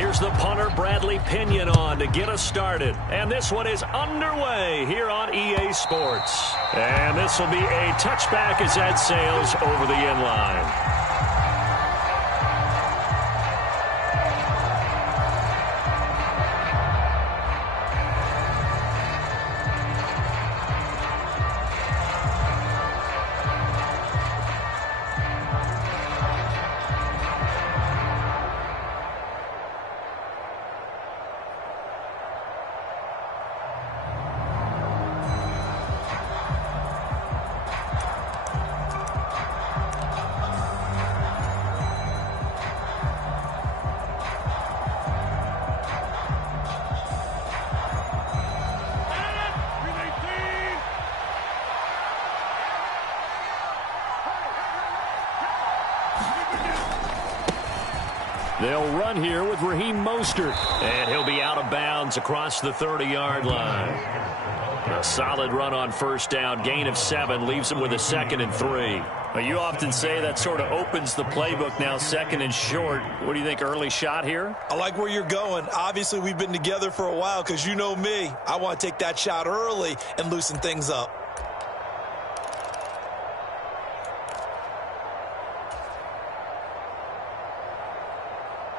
Here's the punter, Bradley Pinion, on to get us started. And this one is underway here on EA Sports. And this will be a touchback as that sails over the end line. They'll run here with Raheem Mostert, and he'll be out of bounds across the 30-yard line. A solid run on first down, gain of 7, leaves him with a 2nd and 3. Well, you often say that sort of opens the playbook now, 2nd and short. What do you think, early shot here? I like where you're going. Obviously, we've been together for a while because you know me. I want to take that shot early and loosen things up.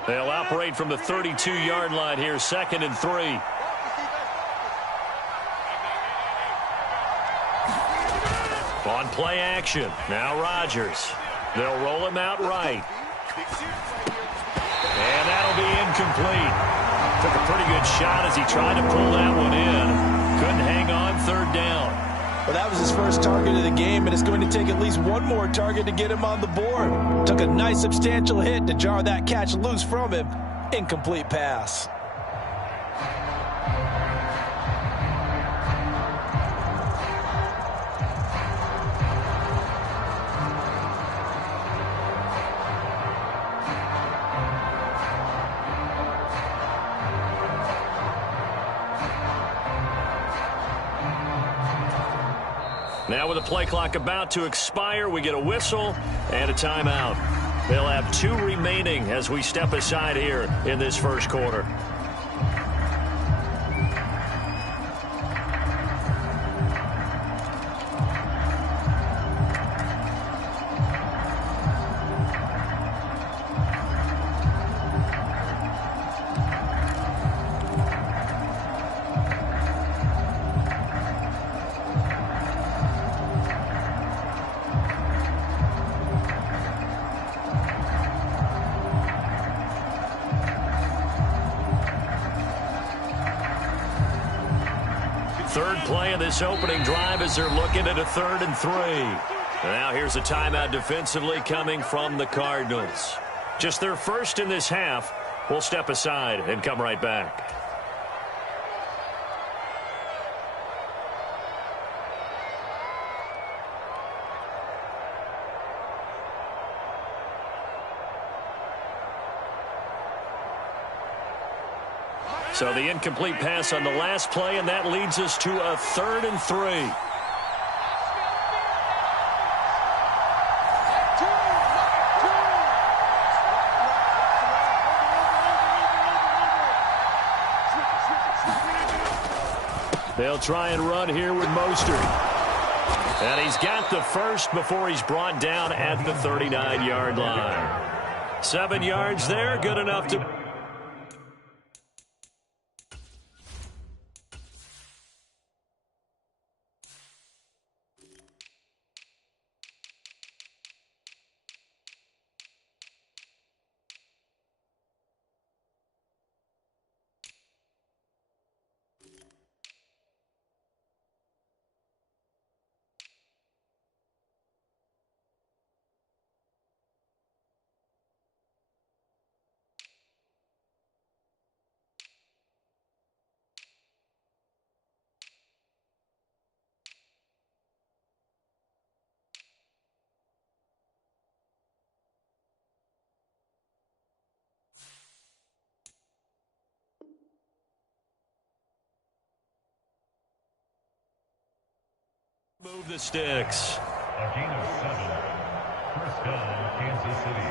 They'll operate from the 32-yard line here, 2nd and 3. On play action, now Rodgers. They'll roll him out right. And that'll be incomplete. Took a pretty good shot as he tried to pull that one in. Couldn't hang on, 3rd down. Well, that was his first target of the game, and it's going to take at least one more target to get him on the board. Took a nice substantial hit to jar that catch loose from him. Incomplete pass. Now with the play clock about to expire, we get a whistle and a timeout. They'll have 2 remaining as we step aside here in this first quarter. Third play of this opening drive as they're looking at a 3rd and 3. Now here's a timeout defensively coming from the Cardinals. Just their first in this half. We'll step aside and come right back. So the incomplete pass on the last play, and that leads us to a 3rd and 3. They'll try and run here with Mostert. And he's got the first before he's brought down at the 39-yard line. 7 yards there, good enough to... Move the sticks. A gain of 7. First down, Kansas City.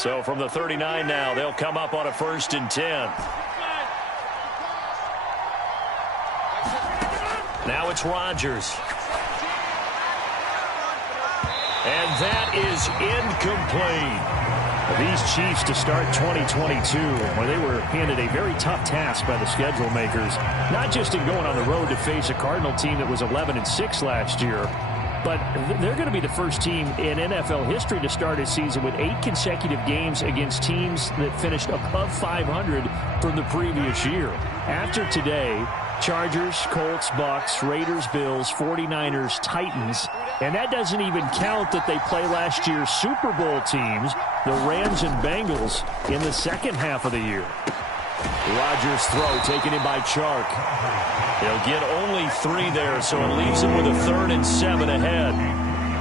So from the 39 now, they'll come up on a 1st and 10. Now it's Rodgers. And that is incomplete. These Chiefs to start 2022, where they were handed a very tough task by the schedule makers, not just in going on the road to face a Cardinal team that was 11-6 last year, but they're going to be the first team in NFL history to start a season with 8 consecutive games against teams that finished above 500 from the previous year. After today, Chargers, Colts, Bucks, Raiders, Bills, 49ers, Titans, and that doesn't even count that they play last year's Super Bowl teams, the Rams and Bengals, in the second half of the year. Rodgers' throw taken in by Chark. He'll get only 3 there, so it leaves him with a 3rd and 7 ahead.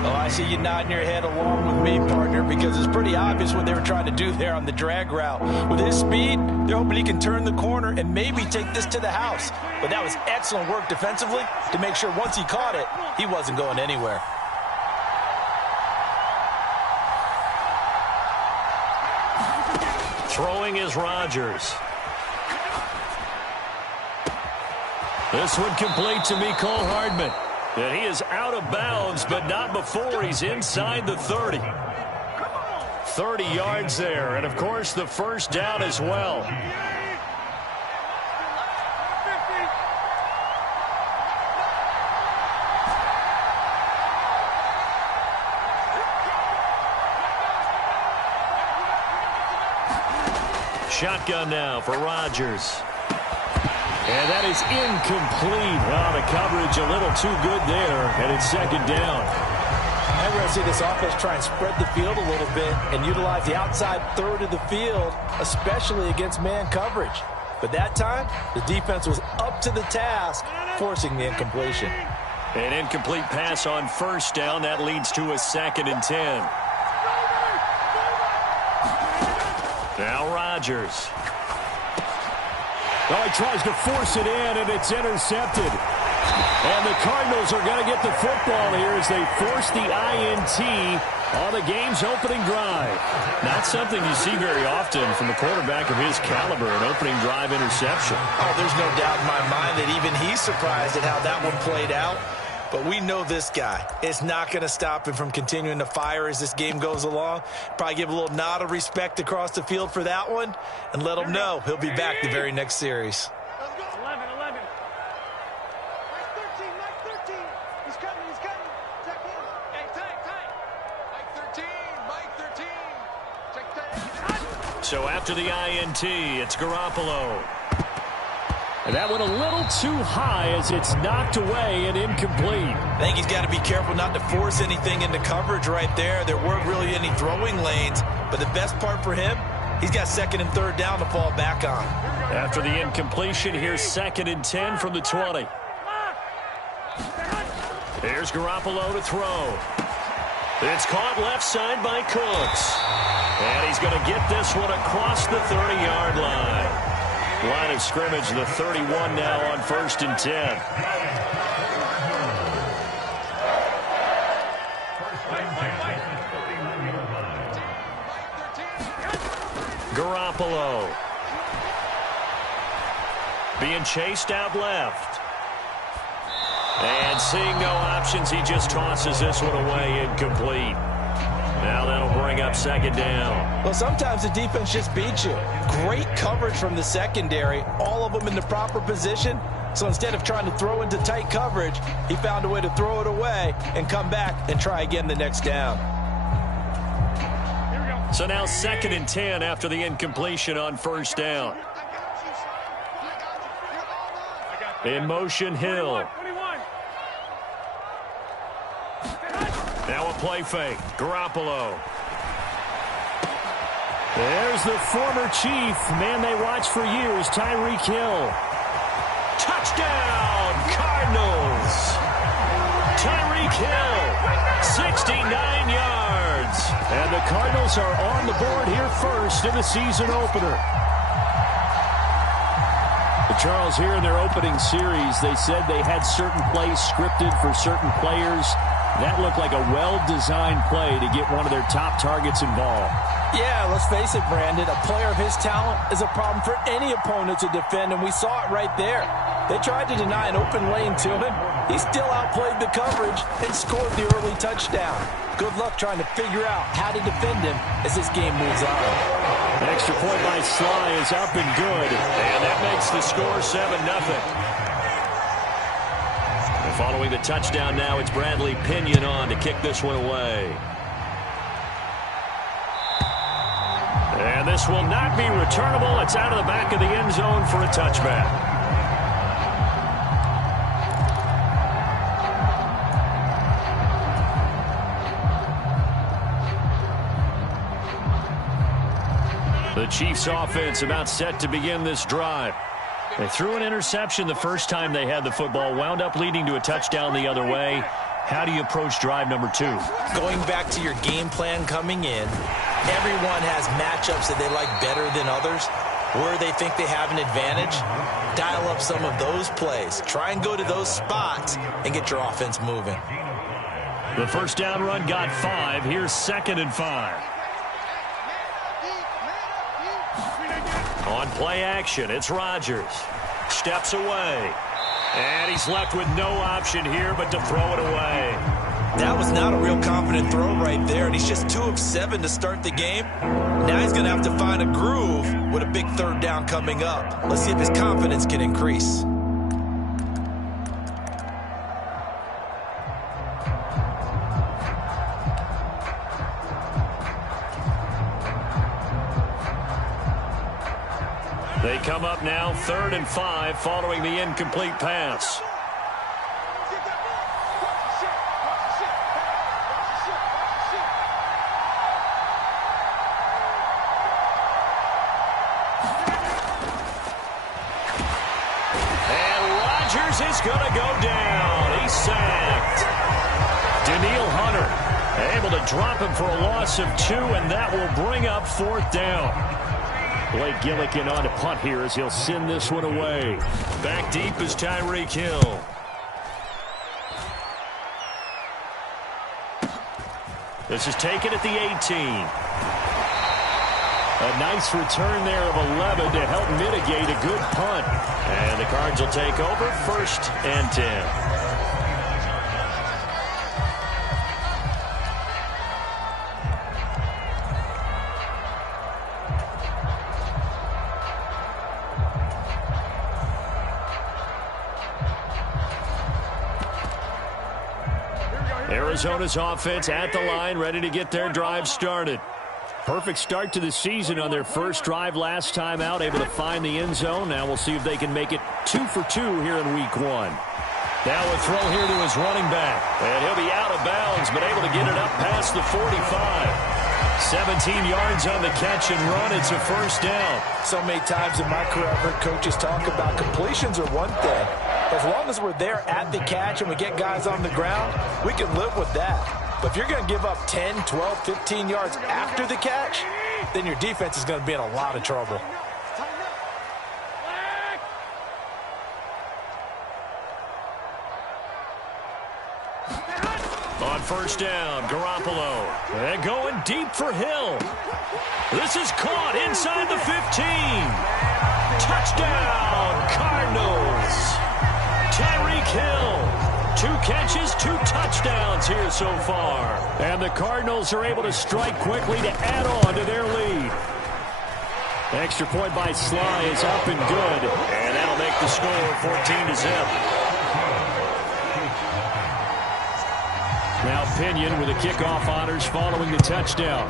Oh, I see you nodding your head along with me, partner, because it's pretty obvious what they were trying to do there on the drag route. With his speed, they're hoping he can turn the corner and maybe take this to the house. But that was excellent work defensively to make sure once he caught it, he wasn't going anywhere. Throwing is Rodgers. This one complete to Mecole Hardman. And he is out of bounds, but not before he's inside the 30. 30 yards there, and of course the first down as well. Shotgun now for Rodgers. And that is incomplete. Oh, the coverage a little too good there, and it's 2nd down. I'm going to see this offense try and spread the field a little bit and utilize the outside third of the field, especially against man coverage. But that time, the defense was up to the task, forcing the incompletion. An incomplete pass on 1st down. That leads to a 2nd and 10. Now Rodgers. Oh, he tries to force it in, and it's intercepted. And the Cardinals are going to get the football here as they force the INT on the game's opening drive. Not something you see very often from a quarterback of his caliber, an opening drive interception. Oh, there's no doubt in my mind that even he's surprised at how that one played out. But we know this guy. It's not going to stop him from continuing to fire as this game goes along. Probably give a little nod of respect across the field for that one and let him know he'll be back the very next series. 11. Mike 13. He's cutting. Check in. Hey, tight. Mike 13. Check. So after the INT, it's Garoppolo. And that went a little too high as it's knocked away and incomplete. I think he's got to be careful not to force anything into coverage right there. There weren't really any throwing lanes, but the best part for him, he's got 2nd and 3rd down to fall back on. After the incompletion, here's 2nd and 10 from the 20. Here's Garoppolo to throw. It's caught left side by Cooks. And he's going to get this one across the 30-yard line. Line of scrimmage, the 31 now on 1st and 10. Garoppolo. Being chased out left. And seeing no options, he just tosses this one away incomplete. Now that'll bring up 2nd down. Well, sometimes the defense just beats you. Great coverage from the secondary, all of them in the proper position. So instead of trying to throw into tight coverage, he found a way to throw it away and come back and try again the next down. So now 2nd and 10 after the incompletion on 1st down. In motion, Hill. Now a play fake. Garoppolo. There's the former Chief, man they watched for years, Tyreek Hill. Touchdown, Cardinals. Tyreek Hill, 69 yards. And the Cardinals are on the board here first in the season opener. But Charles, here in their opening series, they said they had certain plays scripted for certain players. That looked like a well-designed play to get one of their top targets involved. Yeah, let's face it, Brandon. A player of his talent is a problem for any opponent to defend, and we saw it right there. They tried to deny an open lane to him. He still outplayed the coverage and scored the early touchdown. Good luck trying to figure out how to defend him as this game moves on. An extra point by Sly is up and good. And that makes the score 7-0. And following the touchdown now, it's Bradley Pinion on to kick this one away. And this will not be returnable. It's out of the back of the end zone for a touchback. The Chiefs offense about set to begin this drive. They threw an interception the first time they had the football, wound up leading to a touchdown the other way. How do you approach drive number 2? Going back to your game plan coming in, everyone has matchups that they like better than others. Where they think they have an advantage, dial up some of those plays. Try and go to those spots and get your offense moving. The first down run got 5. Here's 2nd and 5. On play action, it's Rodgers. Steps away. And he's left with no option here but to throw it away. That was not a real confident throw right there, and he's just 2 of 7 to start the game. Now he's going to have to find a groove with a big 3rd down coming up. Let's see if his confidence can increase. They come up now 3rd and 5 following the incomplete pass. And Rodgers is going to go down. He's sacked. Danielle Hunter able to drop him for a loss of 2, and that will bring up 4th down. Blake Gillikin on to punt here as he'll send this one away. Back deep is Tyreek Hill. This is taken at the 18. A nice return there of 11 to help mitigate a good punt. And the Cards will take over 1st and 10. Arizona's offense at the line, ready to get their drive started. Perfect start to the season on their first drive last time out, able to find the end zone. Now we'll see if they can make it 2 for 2 here in week 1. Now a throw here to his running back. And he'll be out of bounds, but able to get it up past the 45. 17 yards on the catch and run. It's a 1st down. So many times in my career I've heard coaches talk about completions are one thing. As long as we're there at the catch and we get guys on the ground, we can live with that. But if you're going to give up 10, 12, 15 yards after the catch, then your defense is going to be in a lot of trouble. On 1st down, Garoppolo. And going deep for Hill. This is caught inside the 15. Touchdown, Cardinals. Tyreek Hill. 2 catches, 2 touchdowns here so far. And the Cardinals are able to strike quickly to add on to their lead. Extra point by Sly is up and good. And that'll make the score 14-0. Now Pinion with the kickoff honors following the touchdown.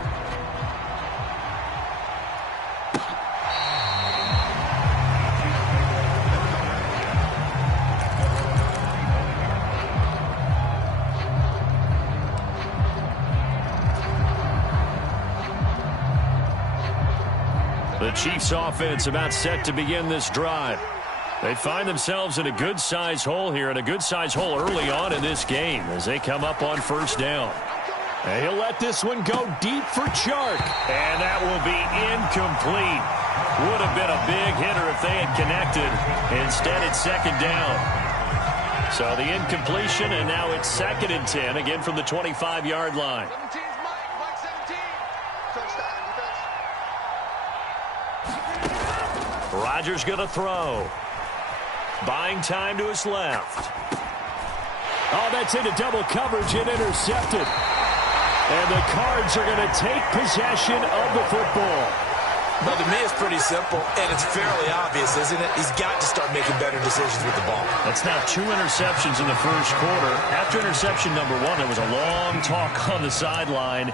The Chiefs offense about set to begin this drive. They find themselves in a good-sized hole here, and a good-sized hole early on in this game as they come up on 1st down. And he'll let this one go deep for Chark. And that will be incomplete. Would have been a big hitter if they had connected. Instead, it's 2nd down. So the incompletion, and now it's 2nd and 10, again from the 25-yard line. 17's Mike 17. Touchdown, defense. Rodgers going to throw. Buying time to his left. Oh, that's into double coverage and intercepted. And the Cards are going to take possession of the football. Well, to me, it's pretty simple, and it's fairly obvious, isn't it? He's got to start making better decisions with the ball. That's now 2 interceptions in the first quarter. After interception number 1, there was a long talk on the sideline,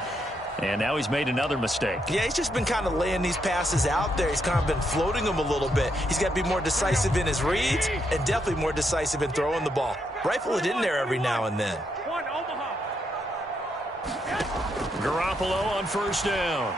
and now he's made another mistake. Yeah, he's just been kind of laying these passes out there. He's kind of been floating them a little bit. He's got to be more decisive in his reads and definitely more decisive in throwing the ball. Rifle it in there every now and then. Garoppolo on first down.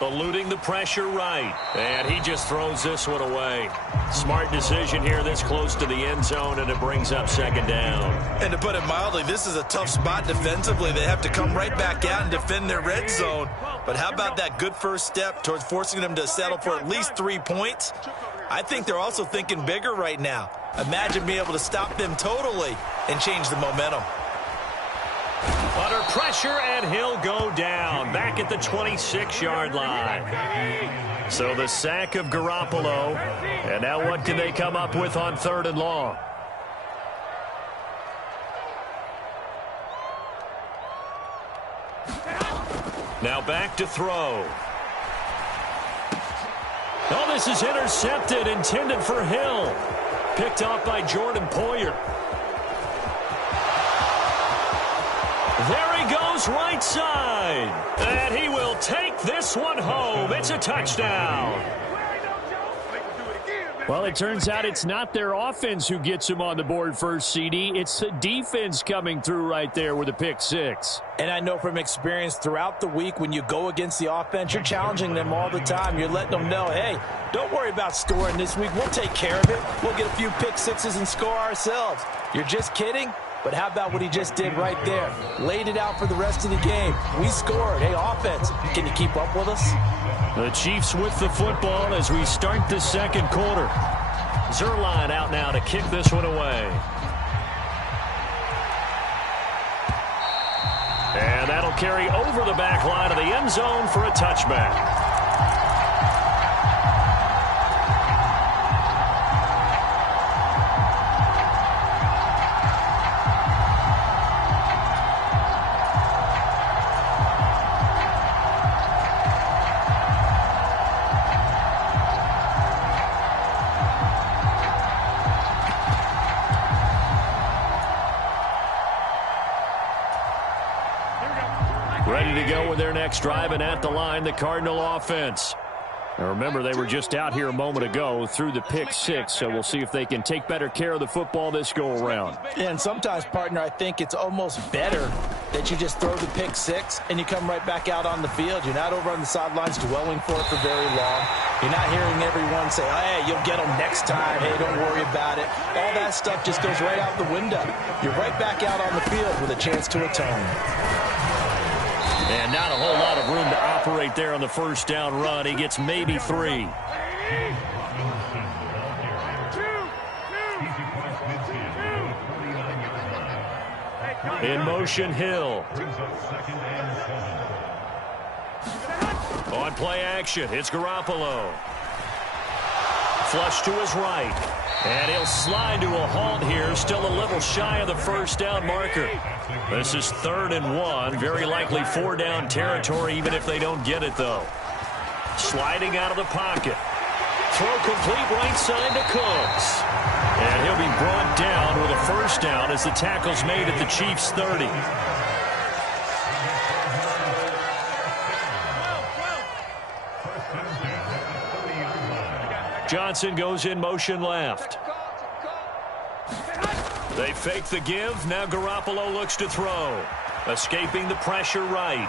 Eluding the pressure right. And he just throws this one away. Smart decision here this close to the end zone, and it brings up second down. And to put it mildly, this is a tough spot defensively. They have to come right back out and defend their red zone. But how about that good first step towards forcing them to settle for at least 3 points? I think they're also thinking bigger right now. Imagine being able to stop them totally and change the momentum. Under pressure, and he'll go down back at the 26-yard line. So the sack of Garoppolo. And now what can they come up with on 3rd and long? Now back to throw. Oh, this is intercepted, intended for Hill. Picked off by Jordan Poyer. There he goes, right side. And he will take this one home. It's a touchdown. Well, it turns out it's not their offense who gets them on the board first, CD. It's the defense coming through right there with a pick 6. And I know from experience throughout the week, when you go against the offense, you're challenging them all the time. You're letting them know, hey, don't worry about scoring this week. We'll take care of it. We'll get a few pick 6s and score ourselves. You're just kidding? But how about what he just did right there? Laid it out for the rest of the game. We scored. Hey, offense, can you keep up with us? The Chiefs with the football as we start the second quarter. Zuerlein out now to kick this one away. And that'll carry over the back line of the end zone for a touchback. Ready to go with their next drive, and at the line, the Cardinal offense. Now remember, they were just out here a moment ago through the pick 6, so we'll see if they can take better care of the football this go-around. Yeah, and sometimes, partner, I think it's almost better that you just throw the pick 6 and you come right back out on the field. You're not over on the sidelines dwelling for it for very long. You're not hearing everyone say, oh, hey, you'll get them next time. Hey, don't worry about it. All that stuff just goes right out the window. You're right back out on the field with a chance to atone. And not a whole lot of room to operate there on the first down run. He gets maybe 3. In motion, Hill. On play action, it's Garoppolo. Flush to his right. And he'll slide to a halt here, still a little shy of the first down marker. This is 3rd and 1, very likely 4-down territory, even if they don't get it, though. Sliding out of the pocket. Throw complete right side to Cooks. And he'll be brought down with a first down as the tackle's made at the Chiefs' 30. Johnson goes in motion left. They fake the give. Now Garoppolo looks to throw. Escaping the pressure right.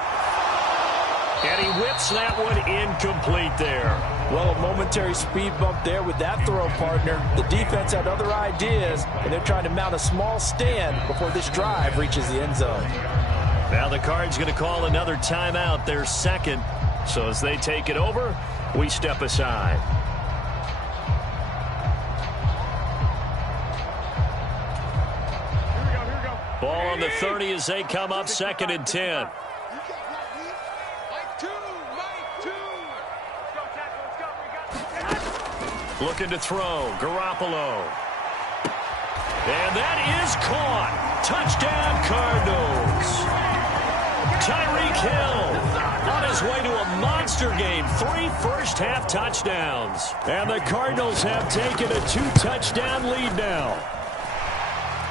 And he whips that one incomplete there. Well, a momentary speed bump there with that throw, partner. The defense had other ideas, and they're trying to mount a small stand before this drive reaches the end zone. Now the Cards going to call another timeout, their second. So as they take it over, we step aside. Ball on the 30 as they come up 2nd and 10. Looking to throw. Garoppolo. And that is caught. Touchdown, Cardinals. Tyreek Hill on his way to a monster game. 3 first-half touchdowns. And the Cardinals have taken a 2-touchdown lead now.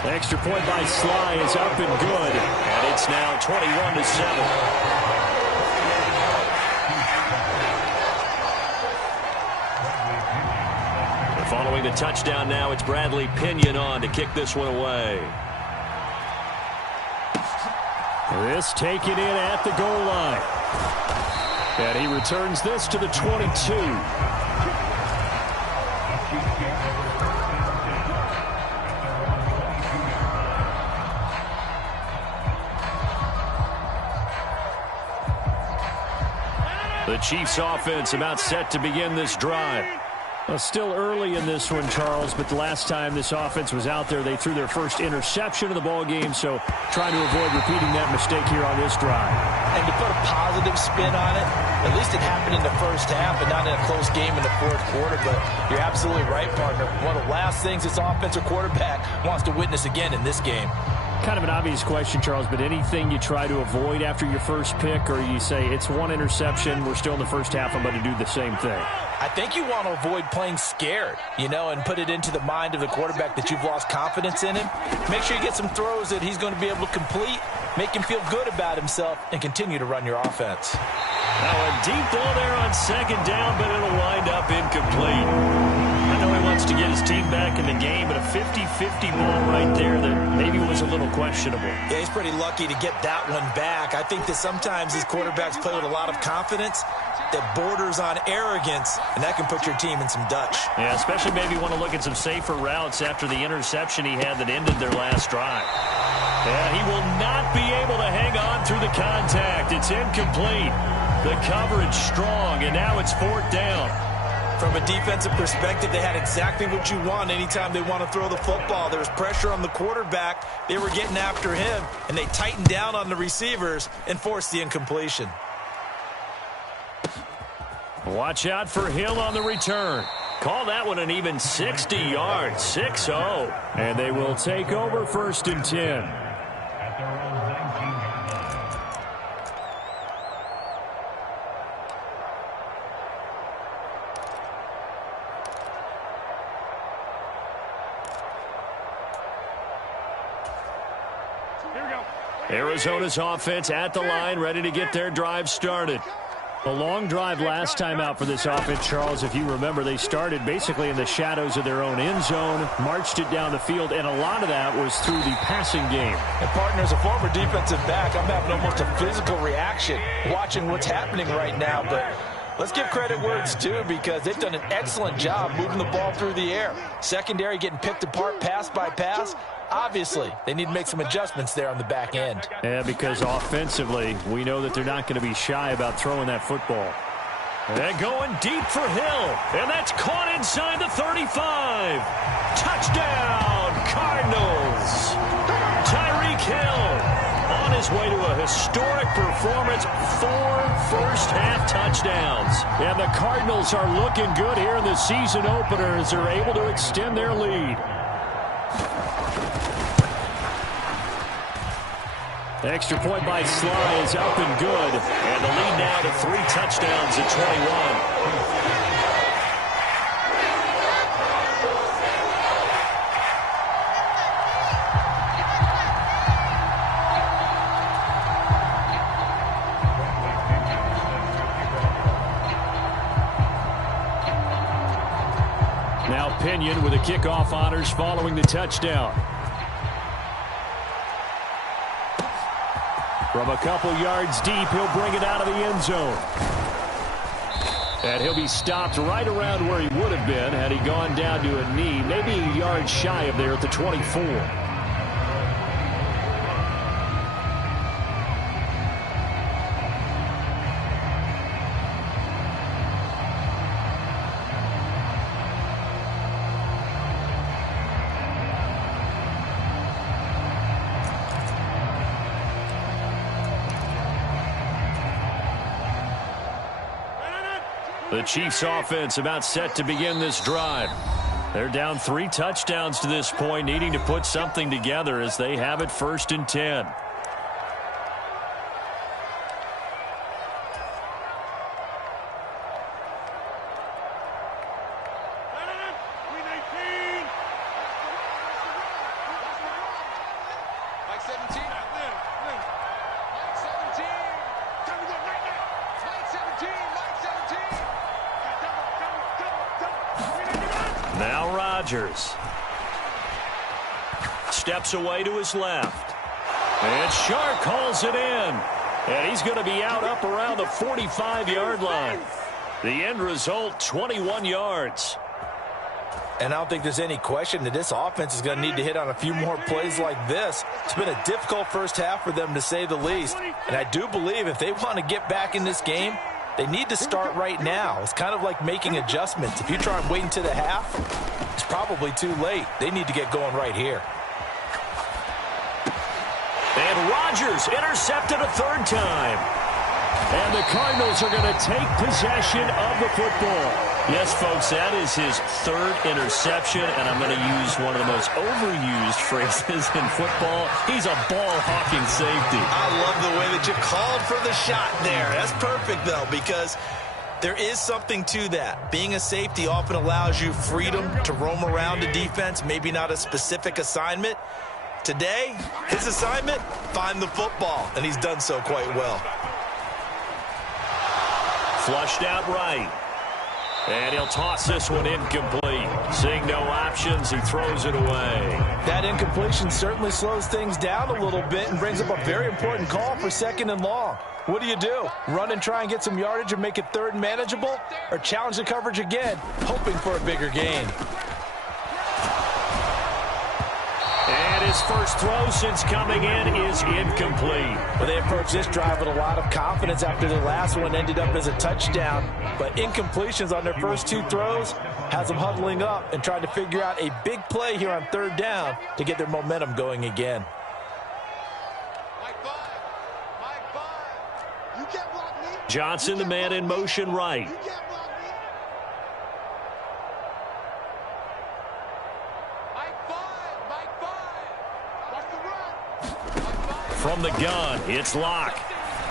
The extra point by Sly is up and good. And it's now 21-7. Following the touchdown now, it's Bradley Pinion on to kick this one away. This taken in at the goal line. And he returns this to the 22. The Chiefs offense about set to begin this drive. Well, still early in this one, Charles, but the last time this offense was out there, they threw their first interception of the ball game, so trying to avoid repeating that mistake here on this drive. And to put a positive spin on it, at least it happened in the first half and not in a close game in the fourth quarter, but you're absolutely right, partner. One of the last things this offensive quarterback wants to witness again in this game. Kind of an obvious question, Charles, but anything you try to avoid after your first pick, or you say it's one interception, we're still in the first half, I'm going to do the same thing? I think you want to avoid playing scared, and put it into the mind of the quarterback that you've lost confidence in him. Make sure you get some throws that he's going to be able to complete, make him feel good about himself, and continue to run your offense. Now a deep ball there on second down, but it'll wind up incomplete. I know he wants to get his team back in the game, but a 50-50 ball right there that maybe was a little questionable. Yeah, he's pretty lucky to get that one back. I think that sometimes these quarterbacks play with a lot of confidence that borders on arrogance, and that can put your team in some Dutch. Yeah, especially maybe want to look at some safer routes after the interception he had that ended their last drive. Yeah, he will not be able to hang on through the contact. It's incomplete. The coverage strong, and now it's 4th down. From a defensive perspective, they had exactly what you want anytime they want to throw the football. There was pressure on the quarterback. They were getting after him, and they tightened down on the receivers and forced the incompletion. Watch out for Hill on the return. Call that one an even 60 yards, 6-0. And they will take over 1st and 10. Arizona's offense at the line, ready to get their drive started. A long drive last time out for this offense, Charles. If you remember, they started basically in the shadows of their own end zone, marched it down the field, and a lot of that was through the passing game. And partner, as a former defensive back, I'm having almost a physical reaction watching what's happening right now, but let's give credit where it's due because they've done an excellent job moving the ball through the air. Secondary getting picked apart pass by pass. Obviously, they need to make some adjustments there on the back end. Yeah, because offensively, we know that they're not going to be shy about throwing that football. And going deep for Hill. And that's caught inside the 35. Touchdown, Cardinals. Tyreek Hill on his way to a historic performance. 4 first-half touchdowns. And the Cardinals are looking good here in the season opener as they're able to extend their lead. The extra point by Sly is up and good. And the lead now to 3 touchdowns at 21. Now Pinion with the kickoff honors following the touchdown. From a couple yards deep, he'll bring it out of the end zone. And he'll be stopped right around where he would have been had he gone down to a knee, maybe a yard shy of there at the 24. The Chiefs offense about set to begin this drive. They're down 3 touchdowns to this point, needing to put something together as they have it 1st and 10. Now Rodgers steps away to his left. And Chark calls it in. And he's going to be out up around the 45-yard line. The end result, 21 yards. And I don't think there's any question that this offense is going to need to hit on a few more plays like this. It's been a difficult first half for them, to say the least. And I do believe if they want to get back in this game, they need to start right now. It's kind of like making adjustments. If you try and wait until the half, it's probably too late. They need to get going right here. And Rodgers intercepted a 3rd time. And the Cardinals are going to take possession of the football. Yes, folks, that is his 3rd interception, and I'm going to use one of the most overused phrases in football. He's a ball-hawking safety. I love the way that you called for the shot there. That's perfect, though, because there is something to that. Being a safety often allows you freedom to roam around the defense, maybe not a specific assignment. Today, his assignment, find the football, and he's done so quite well. Flushed out right. And he'll toss this one incomplete. Seeing no options, he throws it away. That incompletion certainly slows things down a little bit and brings up a very important call for 2nd and long. What do? Run and try and get some yardage and make it 3rd and manageable? Or challenge the coverage again, hoping for a bigger gain? And his first throw since coming in is incomplete. Well, they approached this drive with a lot of confidence after the last one ended up as a touchdown. But incompletions on their first 2 throws has them huddling up and trying to figure out a big play here on 3rd down to get their momentum going again. Johnson, the man in motion right. From the gun, it's Locke.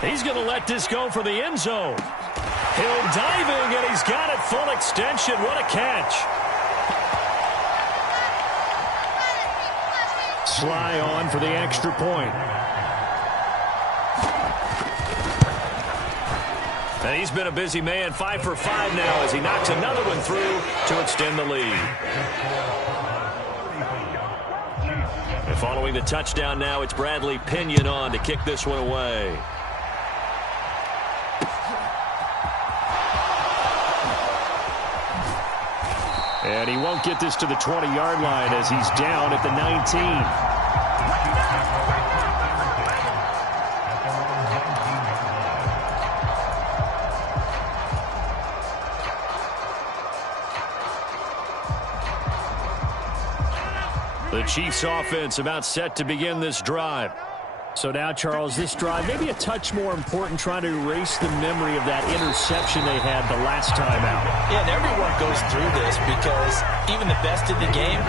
He's going to let this go for the end zone. Hill diving, and he's got it full extension. What a catch. Sly on for the extra point. And he's been a busy man, 5 for 5 now as he knocks another one through to extend the lead. And following the touchdown now, it's Bradley Pinion on to kick this one away. And he won't get this to the 20-yard line as he's down at the 19. The Chiefs offense about set to begin this drive. So now, Charles, this drive maybe a touch more important, trying to erase the memory of that interception they had the last time out. Yeah, and everyone goes through this because even the best in the game,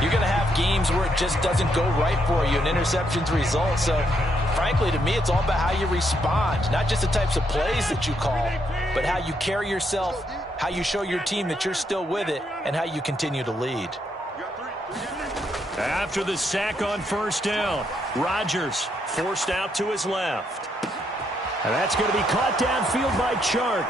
you're going to have games where it just doesn't go right for you, and interceptions result. So, frankly, to me, it's all about how you respond, not just the types of plays that you call, but how you carry yourself, how you show your team that you're still with it, and how you continue to lead. After the sack on 1st down, Rodgers forced out to his left. And that's going to be caught downfield by Chark.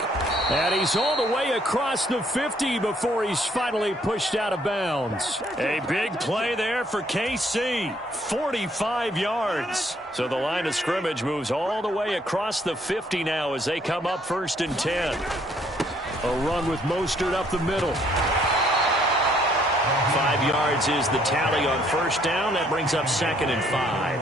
And he's all the way across the 50 before he's finally pushed out of bounds. A big play there for KC, 45 yards. So the line of scrimmage moves all the way across the 50 now as they come up 1st and 10. A run with Mostert up the middle. 5 yards is the tally on 1st down. That brings up 2nd and 5.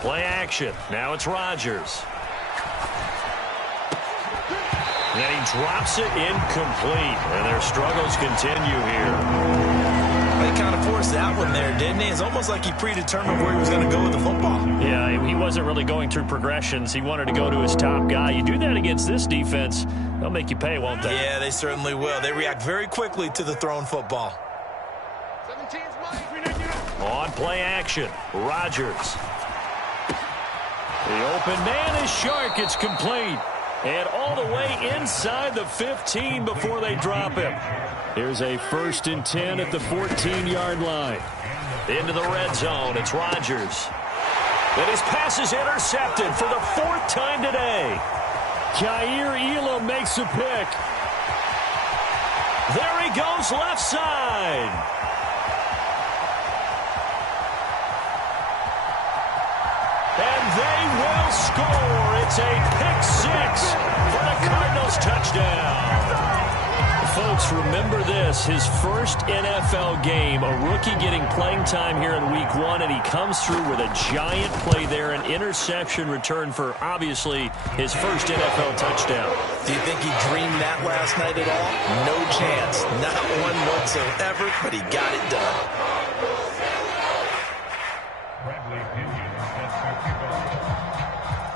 Play action. Now it's Rodgers. Then he drops it incomplete. And their struggles continue here. Well, he kind of forced that one there, didn't he? It's almost like he predetermined where he was going to go with the football. Yeah, he wasn't really going through progressions. He wanted to go to his top guy. You do that against this defense, they'll make you pay, won't they? Yeah, they certainly will. They react very quickly to the thrown football. 17's mine. On play action, Rodgers. The open man is Shark. It's complete. And all the way inside the 15 before they drop him. Here's a 1st and 10 at the 14-yard line. Into the red zone, it's Rodgers. And his pass is intercepted for the 4th time today. Kaiir Elam makes a pick. There he goes left side. And they will score. It's a pick-6 for the Cardinals touchdown. Folks, remember this, his first NFL game, a rookie getting playing time here in week 1, and he comes through with a giant play there, an interception return for, obviously, his first NFL touchdown. Do you think he dreamed that last night at all? No chance. Not one whatsoever, but he got it done.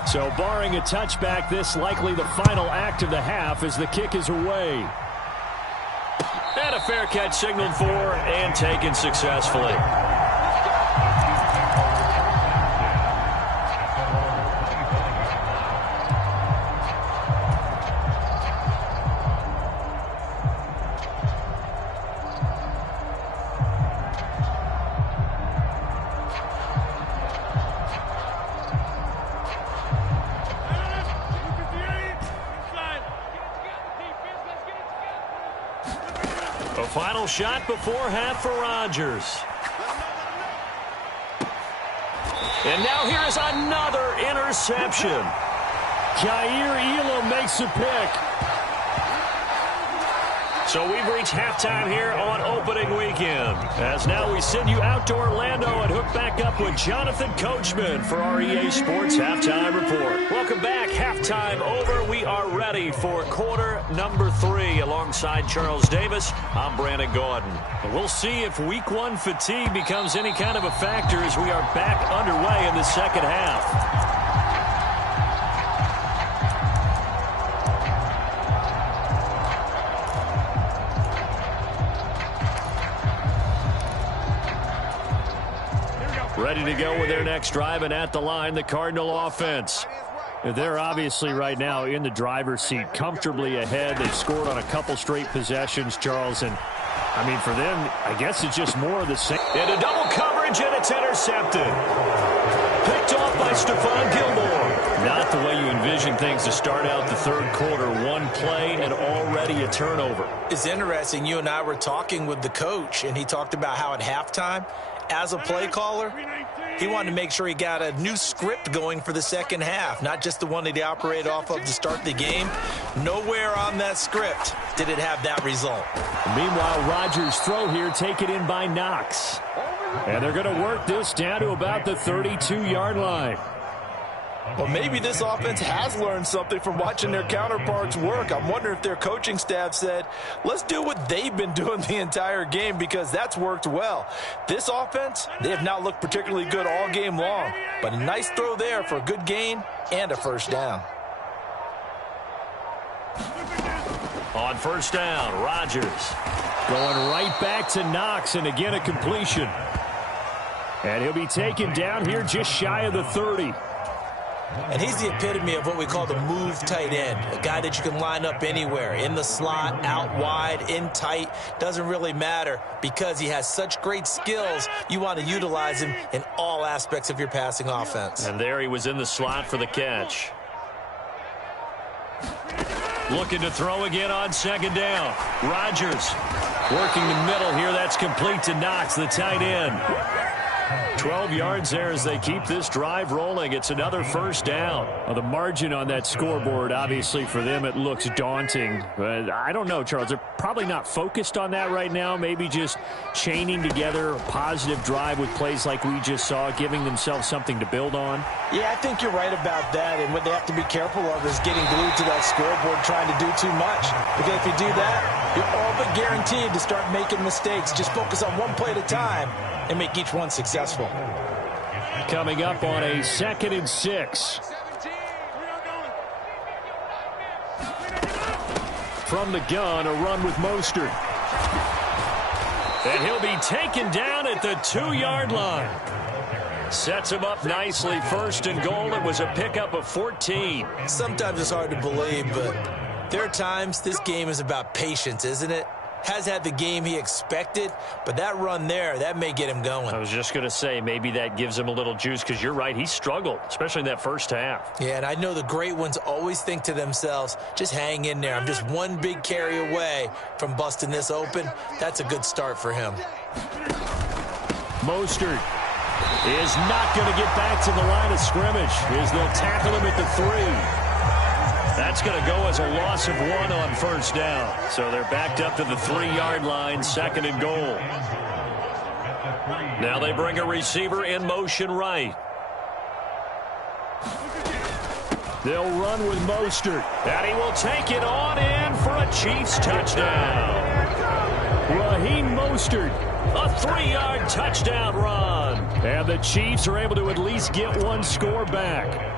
So barring a touchback, this likely the final act of the half as the kick is away. And a fair catch signaled for and taken successfully. Final shot before half for Rodgers. And now here is another interception. Kaiir Elam makes a pick. So we've reached halftime here on opening weekend. As now we send you out to Orlando and hook back up with Jonathan Coachman for our EA Sports Halftime Report. Welcome back. Halftime over. We are ready for quarter number 3 alongside Charles Davis. I'm Brandon Gaudin. And we'll see if week 1 fatigue becomes any kind of a factor as we are back underway in the second half. Ready to go with their next drive, and at the line, the Cardinal offense. They're obviously right now in the driver's seat, comfortably ahead. They've scored on a couple straight possessions, Charles. And, I mean, for them, I guess it's just more of the same. Into double coverage, and it's intercepted. Picked off by Stephon Gilmore. Not the way you envision things to start out the third quarter. One play and already a turnover. It's interesting. You and I were talking with the coach, and he talked about how at halftime, as a play caller, he wanted to make sure he got a new script going for the second half, not just the one that he operated off of to start the game. Nowhere on that script did it have that result. Meanwhile, Rodgers' throw here taken in by Knox. And they're going to work this down to about the 32-yard line. Well, maybe this offense has learned something from watching their counterparts work. I'm wondering if their coaching staff said, let's do what they've been doing the entire game, because that's worked well. This offense, they have not looked particularly good all game long, but a nice throw there for a good gain and a first down. On first down, Rodgers going right back to Knox, and again a completion. And he'll be taken down here just shy of the 30. And he's the epitome of what we call the move tight end, a guy that you can line up anywhere, in the slot, out wide, in tight, doesn't really matter, because he has such great skills. You want to utilize him in all aspects of your passing offense. And there he was in the slot for the catch. Looking to throw again on second down. Rodgers working the middle here. That's complete to Knox, the tight end. 12 yards there as they keep this drive rolling. It's another first down. Well, the margin on that scoreboard, obviously for them, it looks daunting. But I don't know, Charles. They're probably not focused on that right now. Maybe just chaining together a positive drive with plays like we just saw, giving themselves something to build on. Yeah, I think you're right about that. And what they have to be careful of is getting glued to that scoreboard trying to do too much. Because if you do that, you're all but guaranteed to start making mistakes. Just focus on one play at a time and make each one successful. Coming up on a 2nd and 6. From the gun, a run with Mostert. And he'll be taken down at the 2-yard line. Sets him up nicely. 1st and goal. It was a pickup of 14. Sometimes it's hard to believe, but there are times this game is about patience, isn't it? Has had the game he expected, but that run there, that may get him going. I was just going to say, maybe that gives him a little juice, because you're right, he struggled, especially in that first half. Yeah, and I know the great ones always think to themselves, just hang in there. I'm just one big carry away from busting this open. That's a good start for him. Mostert is not going to get back to the line of scrimmage as they'll tackle him at the 3. That's going to go as a loss of 1 on 1st down. So they're backed up to the 3-yard line, 2nd and goal. Now they bring a receiver in motion right. They'll run with Mostert. And he will take it on in for a Chiefs touchdown. Raheem Mostert. A 3-yard touchdown run. And the Chiefs are able to at least get one score back.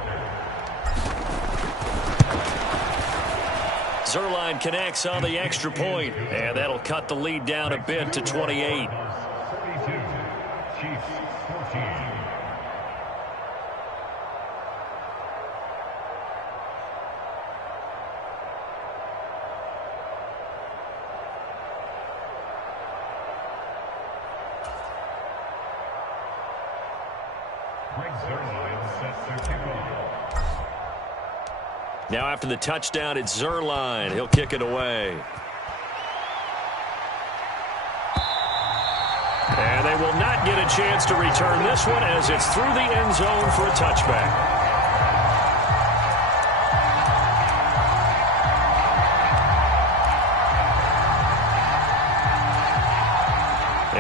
Zuerlein connects on the extra point, and that'll cut the lead down a bit to 28. Now after the touchdown, it's Zuerlein. He'll kick it away. And they will not get a chance to return this one as it's through the end zone for a touchback.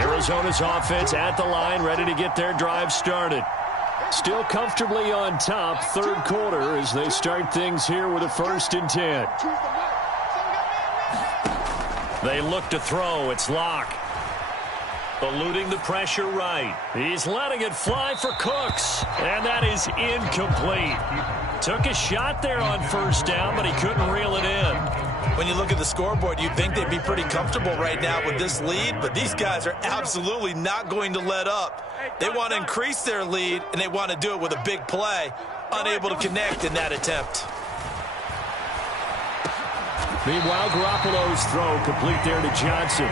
Arizona's offense at the line, ready to get their drive started. Still comfortably on top, 3rd quarter, as they start things here with a 1st and 10. They look to throw. It's Locke. Eluding the pressure right. He's letting it fly for Cooks. And that is incomplete. Took a shot there on 1st down, but he couldn't reel it in. When you look at the scoreboard, you'd think they'd be pretty comfortable right now with this lead, but these guys are absolutely not going to let up. They want to increase their lead, and they want to do it with a big play. Unable to connect in that attempt. Meanwhile, Garoppolo's throw complete there to Johnson.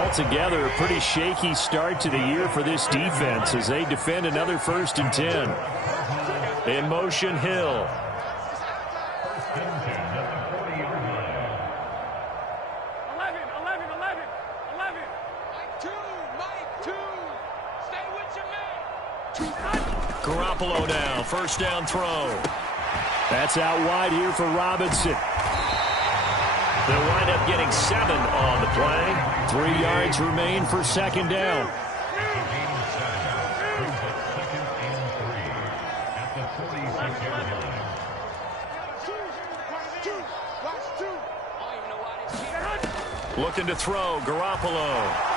Altogether, a pretty shaky start to the year for this defense as they defend another 1st and 10. In motion, Hill. Garoppolo now, 1st down throw. That's out wide here for Robinson. They'll wind up getting 7 on the play. 3 yards remain for 2nd down. Looking to throw, Garoppolo.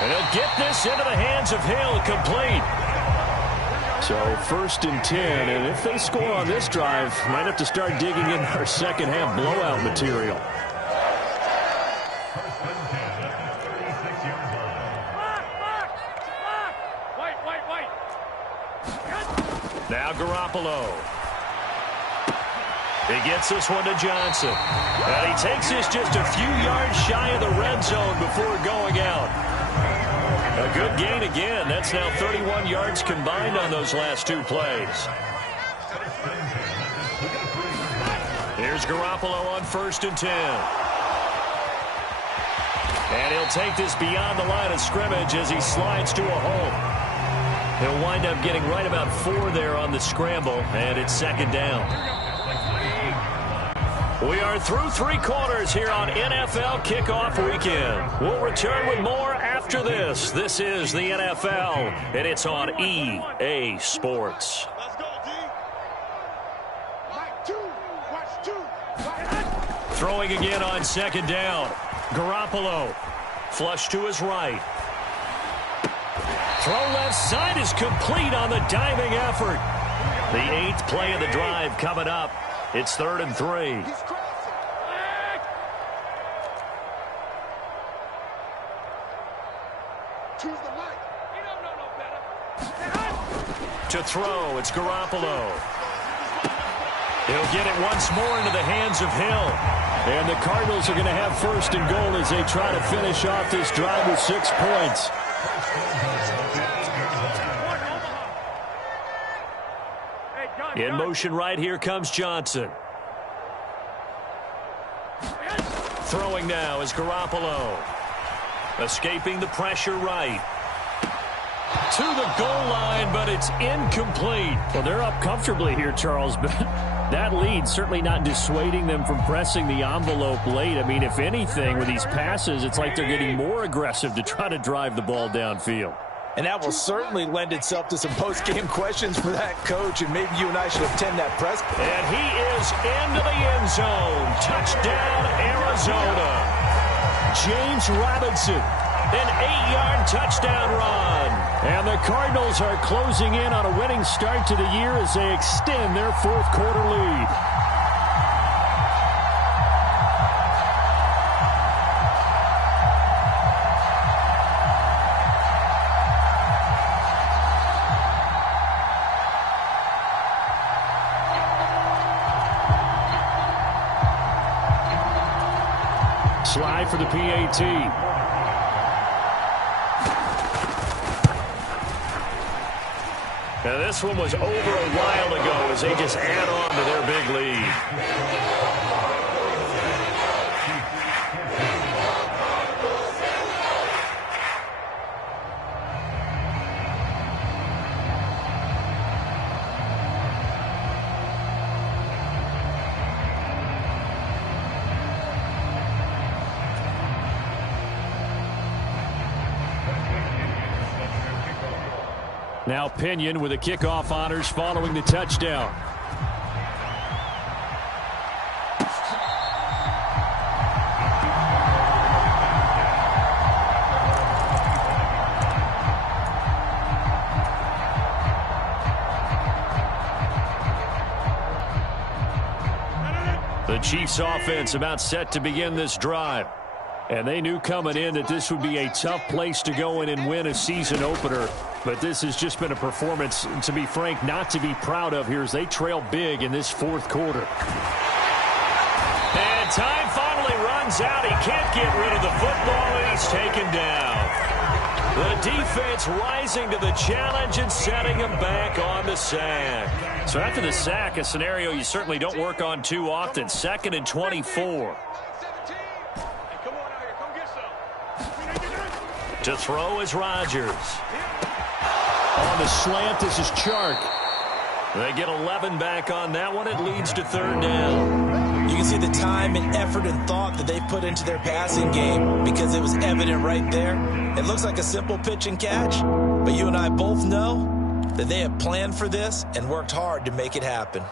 And he'll get this into the hands of Hill, complete. So 1st and 10, and if they score on this drive, might have to start digging in our 2nd half blowout material. Now Garoppolo. He gets this one to Johnson. And he takes this just a few yards shy of the red zone before going out. A good gain again. That's now 31 yards combined on those last 2 plays. Here's Garoppolo on 1st and 10. And he'll take this beyond the line of scrimmage as he slides to a hole. He'll wind up getting right about 4 there on the scramble, and it's second down. We are through 3 quarters here on NFL Kickoff Weekend. We'll return with more after this. This is the NFL, and it's on EA Sports. Throwing again on second down. Garoppolo. Flush to his right. Throw left side is complete on the diving effort. The 8th play of the drive coming up. It's 3rd and 3. To throw, it's Garoppolo. He'll get it once more into the hands of Hill. And the Cardinals are going to have 1st and goal as they try to finish off this drive with 6 points. In motion right here comes Johnson. Throwing now is Garoppolo. Escaping the pressure right. To the goal line, but it's incomplete. Well, they're up comfortably here, Charles, but that lead certainly not dissuading them from pressing the envelope late. I mean, if anything, with these passes, it's like they're getting more aggressive to try to drive the ball downfield. And that will certainly lend itself to some post-game questions for that coach, and maybe you and I should attend that press. And he is into the end zone. Touchdown, Arizona. James Robinson, an 8-yard touchdown run. And the Cardinals are closing in on a winning start to the year as they extend their 4th quarter lead. Slide for the PAT. Now this one was over a while ago as they just add on to their big lead. Now Pinion with the kickoff honors following the touchdown. The Chiefs offense about set to begin this drive. And they knew coming in that this would be a tough place to go in and win a season opener. But this has just been a performance, to be frank, not to be proud of here as they trail big in this 4th quarter. And time finally runs out. He can't get rid of the football, and he's taken down. The defense rising to the challenge and setting him back on the sack. So after the sack, a scenario you certainly don't work on too often. 2nd and 24. To throw is Rodgers. On the slant, this is Chark. They get 11 back on that one. It leads to 3rd down. You can see the time and effort and thought that they put into their passing game because it was evident right there. It looks like a simple pitch and catch, but you and I both know that they have planned for this and worked hard to make it happen.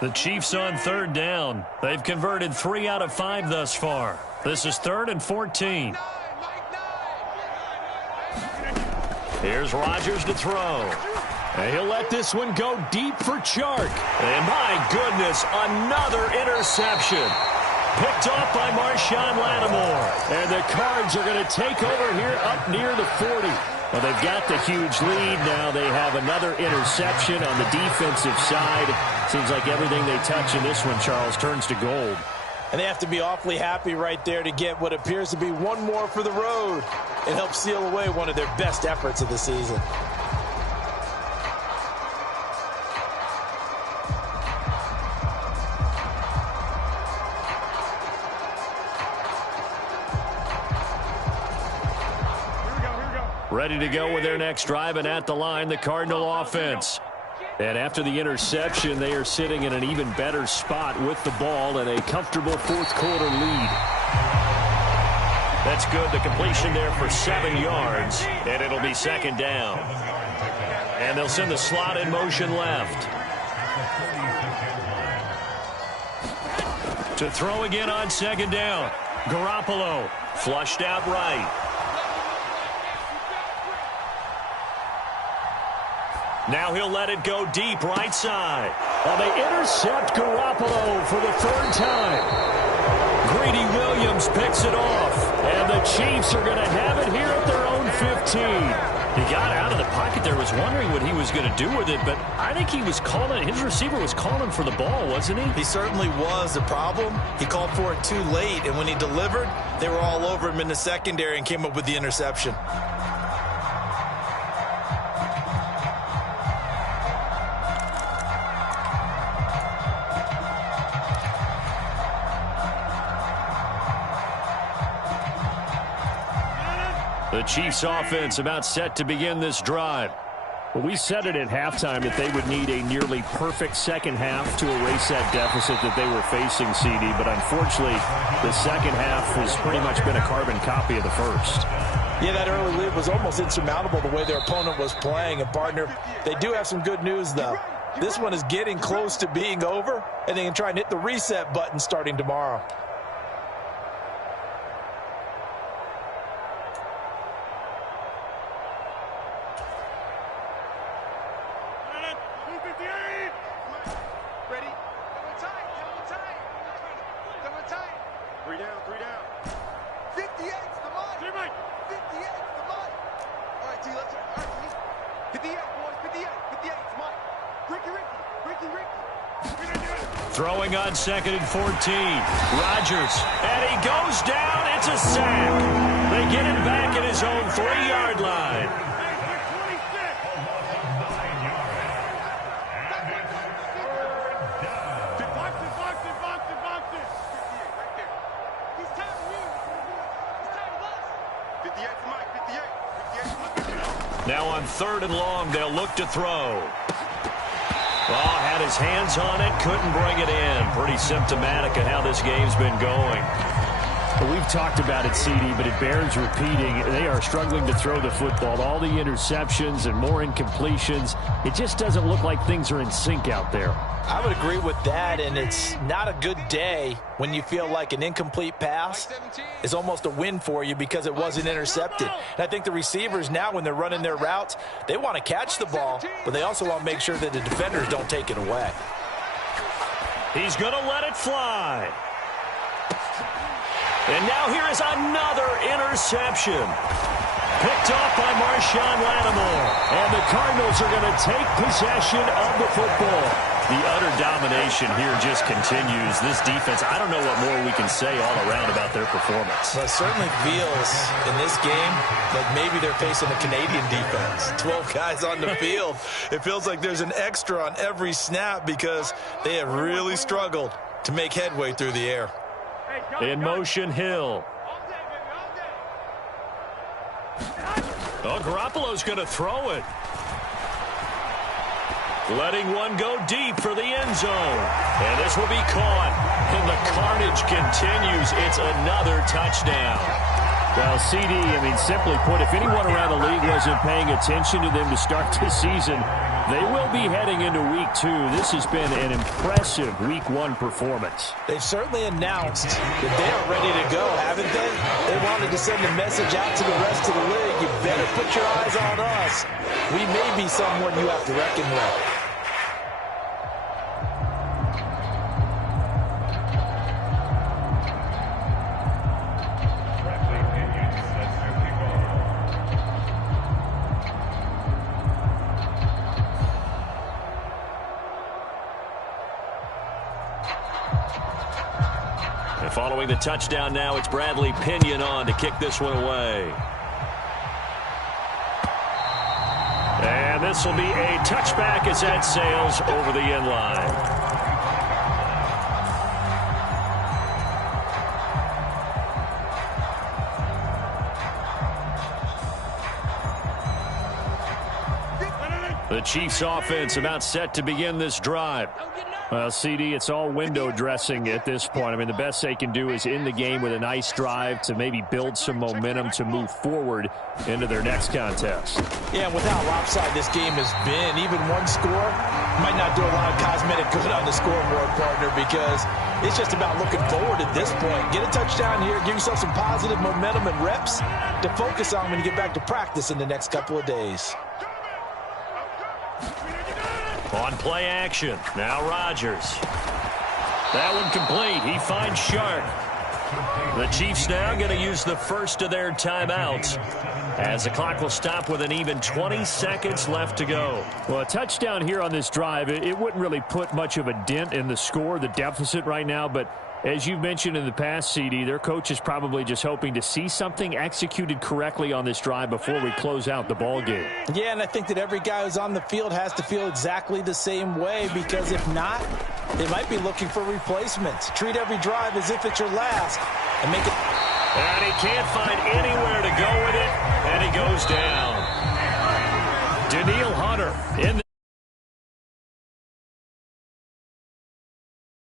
The Chiefs on 3rd down. They've converted 3 out of 5 thus far. This is 3rd and 14. Here's Rodgers to throw. And he'll let this one go deep for Chark. And my goodness, another interception. Picked off by Marshawn Lattimore. And the Cards are going to take over here up near the 40. Well, they've got the huge lead. Now they have another interception on the defensive side. Seems like everything they touch in this one, Charles, turns to gold. And they have to be awfully happy right there to get what appears to be one more for the road and help seal away one of their best efforts of the season. Ready to go with their next drive, and at the line, the Cardinal offense. And after the interception, they are sitting in an even better spot with the ball and a comfortable fourth-quarter lead. That's good. The completion there for 7 yards, and it'll be second down. And they'll send the slot in motion left. To throw again on second down. Garoppolo flushed out right. Now he'll let it go deep right side. Well, they intercept Garoppolo for the 3rd time. Greedy Williams picks it off. And the Chiefs are going to have it here at their own 15. He got out of the pocket there, was wondering what he was going to do with it, but I think he was calling, his receiver was calling for the ball, wasn't he? He certainly was. The problem, he called for it too late, and when he delivered, they were all over him in the secondary and came up with the interception. The Chiefs offense about set to begin this drive. Well, we said it at halftime that they would need a nearly perfect second half to erase that deficit that they were facing, CD. But unfortunately, the second half has pretty much been a carbon copy of the first. Yeah, that early lead was almost insurmountable the way their opponent was playing. And, partner, they do have some good news, though. This one is getting close to being over, and they can try and hit the reset button starting tomorrow. Throwing on 2nd and 14. Rodgers, and he goes down. It's a sack. They get him back at his own 3-yard line. Now on 3rd and long, they'll look to throw. Oh, had his hands on it, couldn't bring it in. Pretty symptomatic of how this game's been going. Well, we've talked about it, CD, but it bears repeating. They are struggling to throw the football. All the interceptions and more incompletions. It just doesn't look like things are in sync out there. I would agree with that, and it's not a good day when you feel like an incomplete pass is almost a win for you because it wasn't intercepted. And I think the receivers now, when they're running their routes, they want to catch the ball, but they also want to make sure that the defenders don't take it away. He's going to let it fly. And now here is another interception. Picked off by Marshawn Lattimore. And the Cardinals are going to take possession of the football. The utter domination here just continues. This defense, I don't know what more we can say all around about their performance. Well, it certainly feels in this game like maybe they're facing a Canadian defense. 12 guys on the field. It feels like there's an extra on every snap because they have really struggled to make headway through the air. In motion, Hill. Oh, Garoppolo's going to throw it. Letting one go deep for the end zone. And this will be caught. And the carnage continues. It's another touchdown. Well, CD, I mean, simply put, if anyone around the league wasn't paying attention to them to start this season, they will be heading into Week 2. This has been an impressive Week 1 performance. They've certainly announced that they are ready to go, haven't they? They wanted to send a message out to the rest of the league. You better put your eyes on us. We may be someone you have to reckon with. Following the touchdown now, it's Bradley Pinion on to kick this one away. And this will be a touchback as that sails over the end line. Chiefs offense about set to begin this drive. Well, CD, it's all window dressing at this point. I mean, the best they can do is in the game with a nice drive to maybe build some momentum to move forward into their next contest. Yeah, and with how lopsided this game has been, even one score might not do a lot of cosmetic good on the scoreboard, partner, because it's just about looking forward at this point. Get a touchdown here, give yourself some positive momentum and reps to focus on when you get back to practice in the next couple of days. On play action, now Rodgers. That one complete. He finds Sharp. The Chiefs now going to use the first of their timeouts as the clock will stop with an even 20 seconds left to go. Well, a touchdown here on this drive, it wouldn't really put much of a dent in the score, the deficit right now, but as you've mentioned in the past, CD, their coach is probably just hoping to see something executed correctly on this drive before we close out the ball game. Yeah, and I think that every guy who's on the field has to feel exactly the same way, because if not, they might be looking for replacements. Treat every drive as if it's your last and make it. And he can't find anywhere to go with it, and he goes down. Danielle Hunter in the